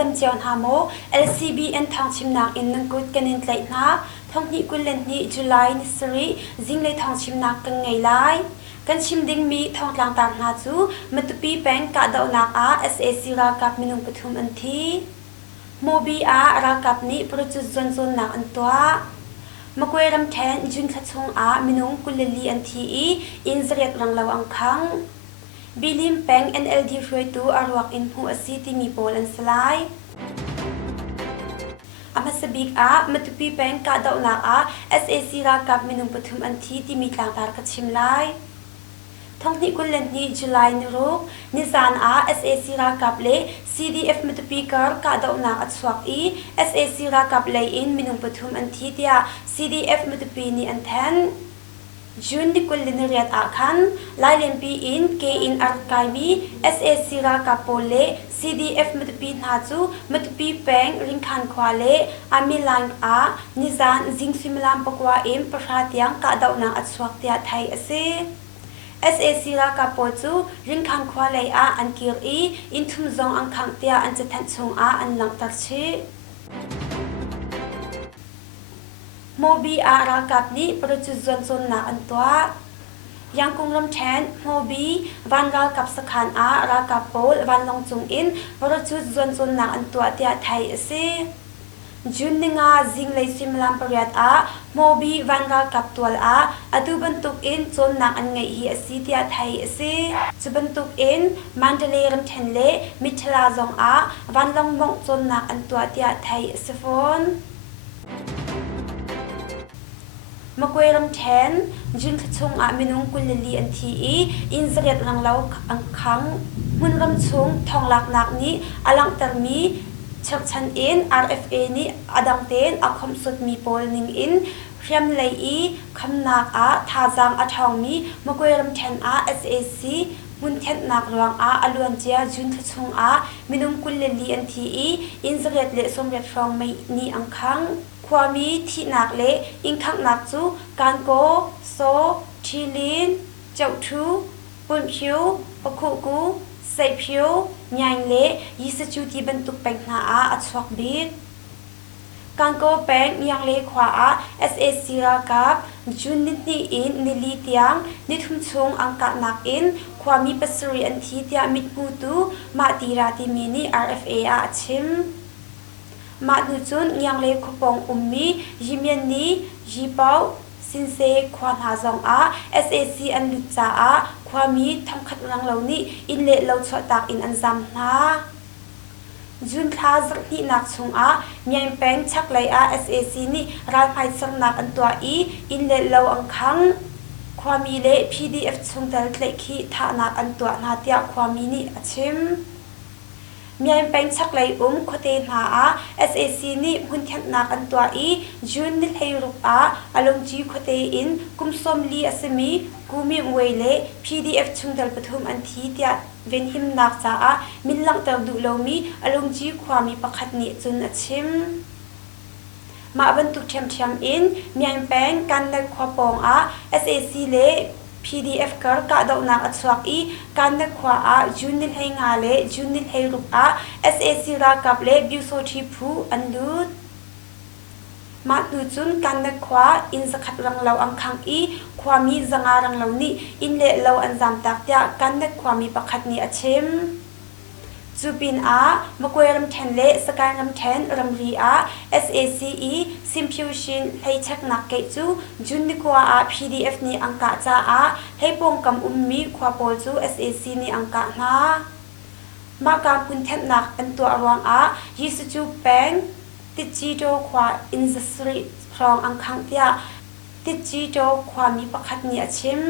ดำเจียวหาโม LCBN ทางชิมนักอินนังกุดกันนินไลนักท้องนี้กุลเลนนี้จุลัยนิสรีจิงเลยทางชิมนักกันไงไลกันชิมดิ้งมีทองกลางตางนาจูมัตุปีแปงกะดาวนักSAC รากับมินุงปฐุมอันทีโมบีรากับนี้ประจุจนจนนักอันตัวมะกวยรำแทนจุนขชงมินุงกุลลีอันทีอินเสรียกรังเลาอังคังบิลิมแปง NLD รวยตูอารวักอินหูอสีที่มีโปลันสลายอามาสบิกมัตุปีแปงกะดาวนักSAC รากับมินุงปฐุมอันทีที่มีกลางตารกัชิมไลท้องนี้กุลเลนนี้จุลัยนรุกนิสาน SAC รากับเล CDF มัตุปีกร์กะดาวนักอัดสวักSAC รากับเลอินมินุงปฐุมอันทีเดีย CDF มัตุปีนี้อันแทนจุนดิกุลเลนเรียดคันไลเลนปีอินเกอินอาร์ไกมี SAC รากับโปเล CDF มัตุปีนาจูมัตุปีแปงริงคันควาเลอามิลังนิสานจิงซิมลามปกวาประชาติยังกะดาวนักอัดสวักเตียไทยเสSAC รากับโปจูริงคันควาเลอันกิรีอินทุมซองอังคังเตียอันจะทันชงอันหลังตัดชีโมบีรากับนี้ประจุจนจนนักอันตัวยังคงลำแทนโมบีวันรากับสขานรากับโปลวันลงจงอินประจุจนจนนักอันตัวเตียไทยเสจุนนิงาจิงเลยซิมลามปริยัดโมบีวันรากับตัวอดูบันตุกอินจนนักอันไงเฮียสีเตียไทยเสจุบันตุกอินมันเดเลรมเทนเลมิชลาจงวันลงมงจนนักอันตัวเตียไทยเสฟอนมะกวยรำแทนจุนขชงมินุงกุลลีอันทีอินเสรียดรังเลาอังคังมุนรำชงทองหลักนักนี้อลังตรมีชักชันอิน RFA นี้อดังเตนคมสุดมีโปลนิงอินเรียมเลยคำนักทาจังทองมีมะกวยรำแทนSAC มุนเทนนักรวงอลวนเจียจุนขชงมินุงกุลลีอันทีอินเสรียดเลสมเรียดฟองไม่นี้อังคังความมีที่นักเละอิงคักนักจูการโกโซทีลินเจ้าทูปุ่นผิวปะคุกูใส่ผิวใหญ่เละยิสจูที่บรรทุกแปงหนาอัดสวกบีดการโกแปงยังเละขวาSAC รากับจุนนิดนี้อินนิลิตยังนิทุมชงอังกะนักอินความมีปัสริอันที่เตียมิดมูตูมาตีราติมินี RFA ชิมมาดูจุนยังเลขปองมียิมยันนี้ยิบเอาสินเซควานหาจงSAC อันลุจ่าความมีทำขัดรังเหล่านี้อินเละเราชดตักอินอันจำนาจุนท้าจักนี่นักชงมีแปงชักเลยSAC นี่รายไปสังนักอันตัวอินเละเราอังคังความมีเละ PDF ชงแต่เล็กขี้ท่านักอันตัวนาเตียความมีนี่ชิมมีแปงชักเลยโคเตนหาSAC นี่หุ่นเทียนนักอันตัวจุนนิลเฮรุกอารมณ์จีโคเตอินกุมสมลีอสมีกูมีเวเล PDF ชุงเดลปฐุมอันทีเตียเวนหิมนักจ้ามิลลังเตลดูโลมีอารมณ์จีความมีประคัดนี้จุนชิมมาบรรทุกเทียมอินมีแปงกันในขวาปองSAC เล PDF กะดาวนักอัดสวักการในขวาจุนนิลเฮงาเลจุนนิลเฮรุกSAC รากับเลบิวโซทีพูอันดูดมาดูจุนกันในขวาอินสกัดรังเราอังคังความมีจังารังเรานี้อินเละเราอันจำตักยากันในความมีประคัดนี้อชิมจูบินมะกวยรำแทนเละสกายรำแทนรำรีSACซิมพิวชินให้ชักนักเกจูจุนดีกว่าPDF นี้อังกะจ้าให้ปงกำมีขวาโปจู SAC นี้อังกะนามาการคุณแทนนักเป็นตัวรองยิสจูแปงติจีโดขวาอินสตรีรองอังคังเตียติจีโดความมีประคัดนี้ชิม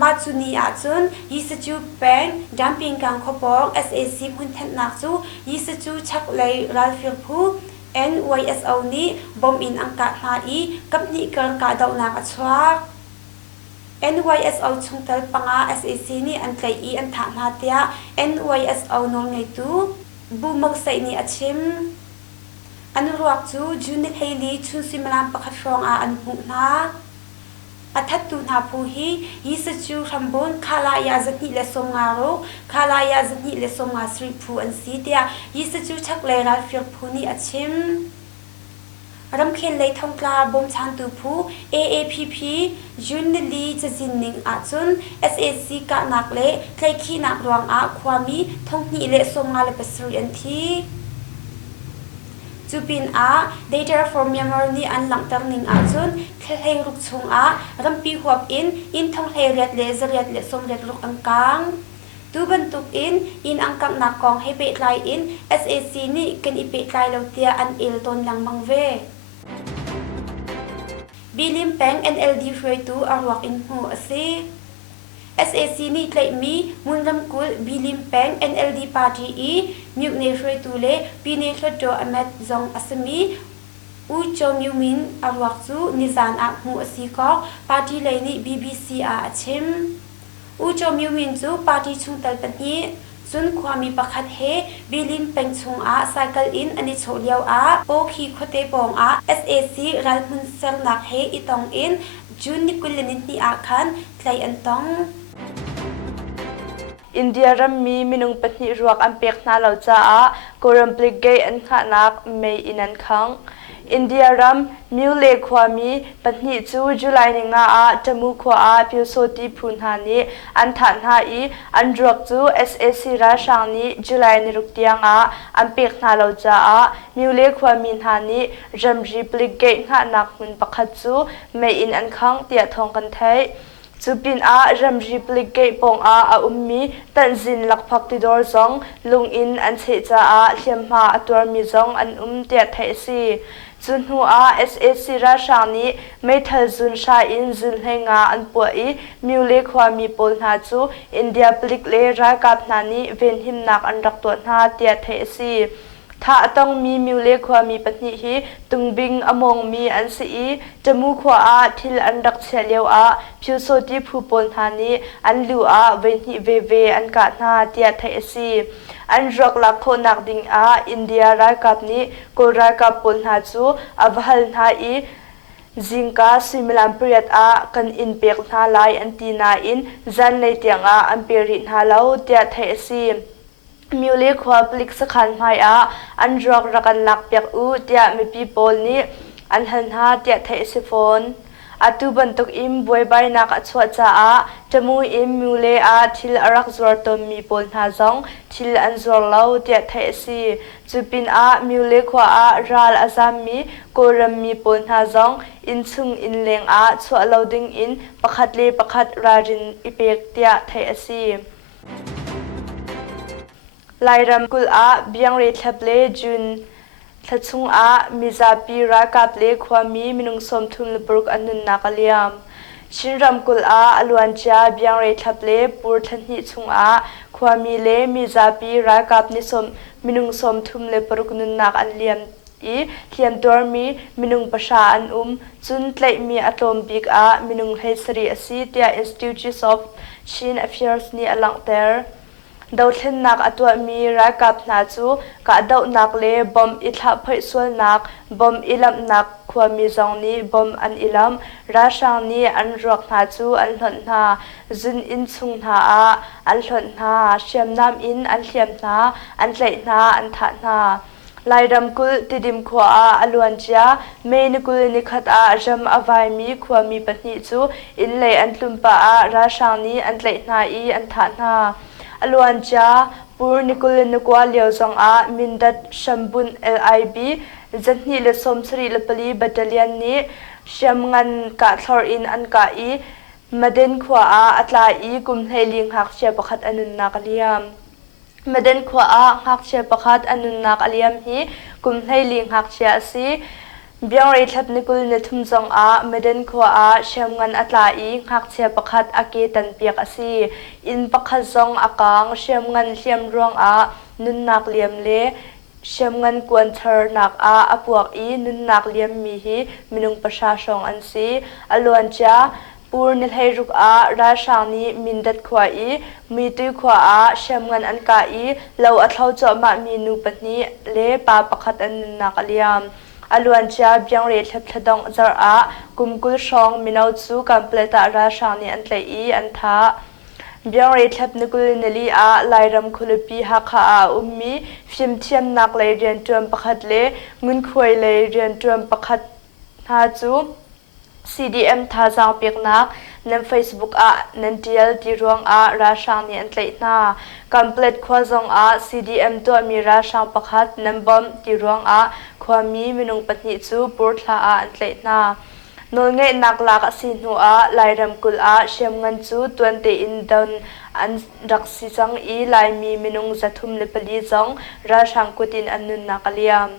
มาจุนีจุนยิสจูแปงดัมปิงกังขบอง SAC คุณแทนนักจูยิสจูชักเลยรัลฟิลพู NYSO นี้บอมอินอังกะนากับนิเกิร์กาดาวนักชวัก NYSO ชุงเตลปังSAC นี้อันไกลอันฐานนาเตีย NYSO นนไงตูบูมักใส่นี้ชิมอันรักจูจุนเฮลีชุนซิมลามประคัดรองอันบุนา อัฐตุนาภูฮียิสจูรัมบอนคาลายาจนิเลสมงาโรคาลายาจนิเลสมงาสริภูอันซีเดียยิสจูชักเลรัลฟิรภูนีอชิมรำเค็นเลยทองกลาบมชันตุภู AAPP จุนลีจะจินนิงอาจุน SAC กะนักเลใครขี้นักรวงอาความมีทองนีเลสมงาเลปสริอันทีจูปินอา data from memory นี่อันหลังตังนิงอาจุนเทเลรุกชงอารำปีหัวอินทองเทเรียดเลเรียดเลสมเรียดรุกอังกังตูบันตุกอินอังกังนักกองให้เปตไลSAC นี่กันอีเปตไลเลวเตียอันเอลตนลังมังเวบิลิมแปง NLD ช่วยตูอารวักอินหูอซีSAC นี่ใครมีมุนรำกุลบิลิมแปง NLD ปาร์ตี้มิวเนช่วยตูเลปีเนช่วยโจอเมดซองอัสมีอูโจมิวมินอารวักซูนิซานอักหูอซีก็ปาร์ตี้เลยนี่ BBC อาชิมอูโจมิวมินซูปาร์ตี้ชุงตัลปนี้ซุนความมีประคัดเฮบิลิมเป็นชงอาไซเคิลอินอันนี้โชเลียวอาโอคีโคเตปองอา SAC รัลมุนเซลนักเฮอีตองอินจุนนิกุลนิตนีอาคันไคลอันตองอินเดียรัมมีมินุงปนิรวกอันเปียกนาเหล่าจ้าโกรัมปลิกเกยอันขานักเมย์อินันคังอินเดียรัมมิวเลความมีปนิจูจุลัยนิงาจมูกขวาพิวโซติพูนหานีอันฐานหาอีอันรวกจู SAC ราชางนี้จุลัยนิรุกเตียงอันเปียกนาเหล่าจ้ามิวเลความมีหานีรัมจีปลิกเกยขานักมุนปักขัดจูเมย์อินอันคังเตียทองกันไทยจูปินรำจีปลิกเกยปองมีตันจินลักพักติดอร์ซองลุงอินอันเชจ้าเลียมมาตัวมีซองอันเตียไทยซีจุนหัวSAC ราชานี้ไม่ทันจุนชาอินจุนเฮงอันป่วยมิวเลความมีปนหาจูอินเดียปลิกเลรายกับนานี้เวนหิมนักอันรักตัวหาเตียไทยซีถ้าต้องมีมิวเลความมีปนิฮีตุงบิงอมงมีอันสีจมูกขวาทิลอันรักเชียวผิวโซติผู้ปนหานี้อันลูเวนหิเวอันกาหนาเตียไทยซีอันรักลักโคนักดิงอินเดียรายกับนี้ก็รายกับปนหาจูอวหัลนาอีจิงกาซิมิลัมเปียดกันอินเปียกนาลายอันตีนาอินจันเลยเตียงอันเปียรินาลาวเตียไทยซีมิวเลขวาปลิกสักขันไม่อันรักรักันลักเปียกเตียมีปีโปลนี้อันหันหาเตียไทยสิฟอนตูบันตุกอิมบวยใบนักชวจ้าจมูอิมมิวเลทิลรักจวดตมมีปนหาซองทิลอันจวดเล่าเตียไทยซีจูปินมิวเลขวารัลอาซามีโกรัมมีปนหาซองอินซุงอินเลงชวดเล่าดิงอินประคัดเลประคัดราจินอิเปกเตียไทยซีลายรำกุลเบียงเรทับเลจุนทัดซุงมิซาปีรากับเลความมีมินุงสมทุนลบรุกอันนุนนักเลียมชินรำกุลอลวนจาเบียงเรทับเลปูรทันหิซุงความมีเลมิซาปีรากับนิสมมินุงสมทุนลบรุกนุนนักอันเลียมเลียมตัวมีมินุงประชาอันจุนเตลมีอัตโลมบิกมินุงเฮสรีอซีเตีย Institute of Chin Affairs นี่อลังเตอร์ดาวเทนนักอตัวมีรักกับนาจูกะดาวนักเลบอมอิทับเผยส่วนนักบอมอิลัมนักความมีจงนี้บอมอันอิลัมราชางนี้อันรักนาจูอันหล่นนาจุนอินซุงนาอันหล่นนาเชียมน้ำอินอันเชียมนาอันไหลนาอันทานาลายดำกุลติดิมขวาอลวนจ้าเมนกุลนิคัดจำอวัยมีความมีปนิจูอินเลยอันตุมปะราชางนี้อันไหลนาอันทานาอลวนจ้าปูนิกุลนกวาเลียวจงมินดัดชัมบุน LIB จันนี่เลสมสรีเลปลีบัตเลียนนี้เชียมงันกะทอร์อินอันกะมาเดนขวาอัตลากุมเฮลิงหักเชียประคัดอนุนนักเลียมมาเดนขวาหักเชียประคัดอนุนนักเลียมฮีกุมเฮลิงหักเชียซีเบียงเรทับนิกุลเนทุมจงมาเดนขวาเชียมงันอัตลาหักเชียประคัดอาเกตันเปียกซีอินประคัดจงอากางเชียมงันเชียมรวงนุนนักเลียมเลเชียมงันกวนเธอนักอปวกนุนนักเลียมมีฮีมินุงประชาชงอันซีอลวนจ้าปูนิลให้รุกราชานีมินดัดขวามีตุยขวาเชียมงันอันกาเราอัตเท่าจอมามีนูปนี้เลปาประคัดอันนักเลียมอ aluan cha biang re thlap thladong zar a kumkul shong minau chu completa ra shang ni an tlei I an tha biang re thlap nikul neli a lairam khulupi ha kha a ummi fim thiam nak lei rian tuam pakhat le ngun khoi lei rian tuam pakhat ha chu CDM tha jang peknak nam Facebook a nan tial ti ruang a ra shang ni an tlei na complete khwazong a CDM to mi ra shang pakhat nam bom ti ruang a khwami minung patni chu purthla a an tlei na nol nge nak lak si nu a lairam kul a shem ngan chu 20 in down an raksi chang I lai mi minung zathum le pali jong ra shang kutin an nun nakaliam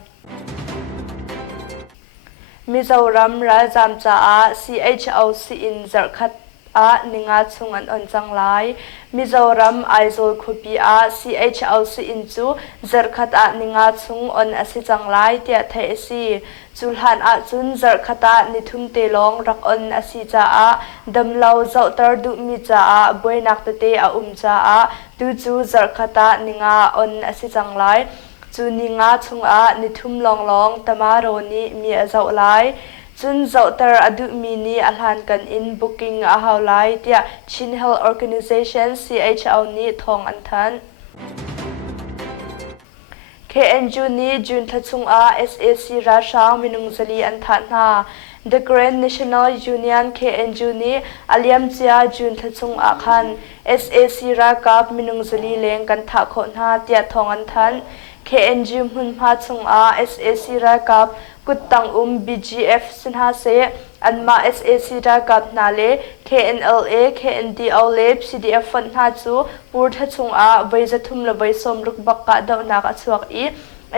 Mizoram Rajam cha a CHOC in Zarkhat a ninga chung an on chang lai Mizoram Aizol Khupi a CHOC in chu Zarkhat a ninga chung on asi chang lai tia thai si chulhan a chun Zarkhat a nithum te long rak on asi cha a damlo zautar du mi cha a boinak te a cha a tu chu Zarkhat a ninga on asi chang lai chu ninga chung a nithum long long tamaro ni mi a zau lai chun zautar adu mi ni alhan kan in booking a haw lai tia Chin Health Organization CHO ni thong an than KNU ni June thachung a SAC ra shang minung zali an than na The Grand National Union KNU ni aliam chia June thachung a khan SAC ra kap minung zali leng kan tha kho na tia thong an than KNU hun pha chung a SAC ra kap kuttang BGF sinha se anma SAC ra kap na le KNLA KNDO le CDF fan ha chu pur tha chung a vaizathum la vai som ruk bak ka daw na ka chuak I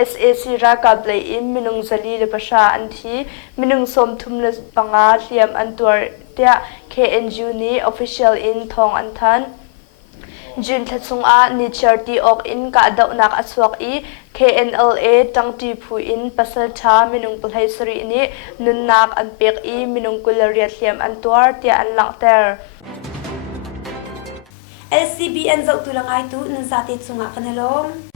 SAC ra kap le in minung zali le pasha an thi minung som thum le panga hliam an tur tia KNU ni official in thong an than Jun thachung a ni charity ok in ka daw nak achuak I KNLA tangti phu in pasal tha minung pulhai sari ni nun nak an pek I minung kularia hliam an tuar tia an lang ter LCBN zau tulangai tu nun zate chunga kanalom